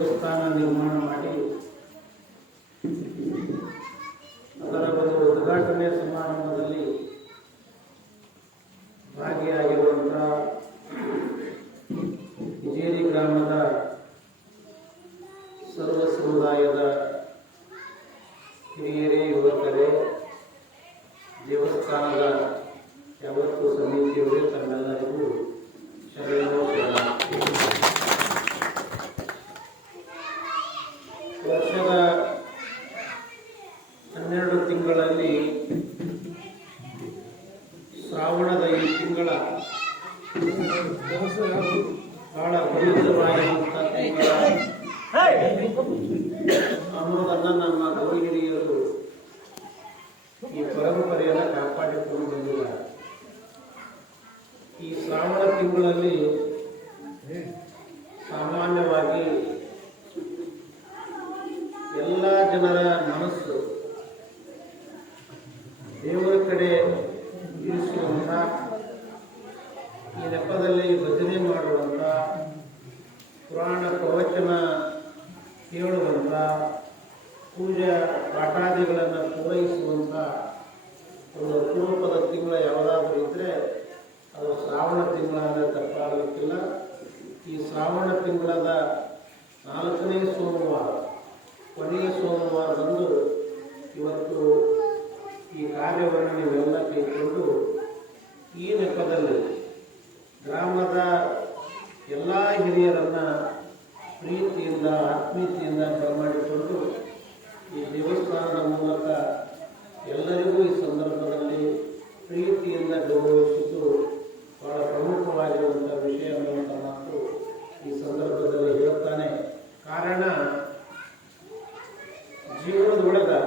ದೇವಸ್ಥಾನ ನಿರ್ಮಾಣ ಮಾಡಿ ಅದರ ಒಂದು ಉದ್ಘಾಟನೆ ಸಮಾರಂಭದಲ್ಲಿ ಭಾಗಿಯಾಗಿರುವಂತಹ ಹಿಜೇರಿ ಗ್ರಾಮದ ಸರ್ವ ಸಮುದಾಯದ ಹಿರಿಯರೇ, ಯುವಕರೇ, ದೇವಸ್ಥಾನದ ಯಾವತ್ತು ಸಮಿತಿಯವರೇ, ತಮ್ಮೆಲ್ಲರಿಗೂ ಶರಣು ಶರಣಾರ್ಥಿ. ವರ್ಷದ 12 ತಿಂಗಳಲ್ಲಿ ಶ್ರಾವಣದ ಈ ತಿಂಗಳ ಬಹಳ ಪವಿತ್ರವಾಗಿರುವಂಥ ತಿಂಗಳ ಅನ್ನೋದನ್ನು ನಮ್ಮ ಗುರು ಹಿರಿಯರು ಈ ಪರಂಪರೆಯನ್ನು ಕಾಪಾಡಿಕೊಂಡು ಬಂದಿದ್ದಾರೆ. ಈ ಶ್ರಾವಣ ತಿಂಗಳಲ್ಲಿ ಸಾಮಾನ್ಯವಾಗಿ ಎಲ್ಲ ಜನರ ಮನಸ್ಸು ದೇವರ ಕಡೆ ಇರಿಸುವಂಥ, ಈ ನೆಪದಲ್ಲಿ ಭಜನೆ ಮಾಡುವಂಥ, ಪುರಾಣ ಪ್ರವಚನ ಕೇಳುವಂಥ, ಪೂಜಾ ಪಾಠಾದಿಗಳನ್ನು ಪೂರೈಸುವಂಥ ಒಂದು ಅಪರೂಪದ ತಿಂಗಳ ಯಾವುದಾದ್ರೂ ಇದ್ದರೆ ಅದು ಶ್ರಾವಣ ತಿಂಗಳ ಅಂದರೆ ತಪ್ಪಾಗಲಿಕ್ಕಿಲ್ಲ. ಈ ಶ್ರಾವಣ ತಿಂಗಳದ 4ನೇ ಸೋಮವಾರ, ಕೊನೆಯ ಸೋಮವಾರದಂದು ಇವತ್ತು ಈ ಕಾರ್ಯವನ್ನು ನೀವೆಲ್ಲ ಕೈಗೊಂಡು ಈ ನೆಪದಲ್ಲಿ ಗ್ರಾಮದ ಎಲ್ಲ ಹಿರಿಯರನ್ನು ಪ್ರೀತಿಯಿಂದ, ಆತ್ಮೀಯತೆಯಿಂದ ಬರಮಾಡಿಕೊಂಡು ಈ ದೇವಸ್ಥಾನದ ಮೂಲಕ ಎಲ್ಲರಿಗೂ ಈ ಸಂದರ್ಭದಲ್ಲಿ ಪ್ರೀತಿಯಿಂದ ಗೌರವಿಸಿದ್ದು ಬಹಳ ಪ್ರಮುಖವಾಗಿರುವಂಥ ವಿಷಯ ಅನ್ನುವಂಥ ಮಾತು ಈ ಸಂದರ್ಭದಲ್ಲಿ ಹೇಳುತ್ತಾನೆ. ಕಾರಣ, ಜೀವನದೊಳಗೆ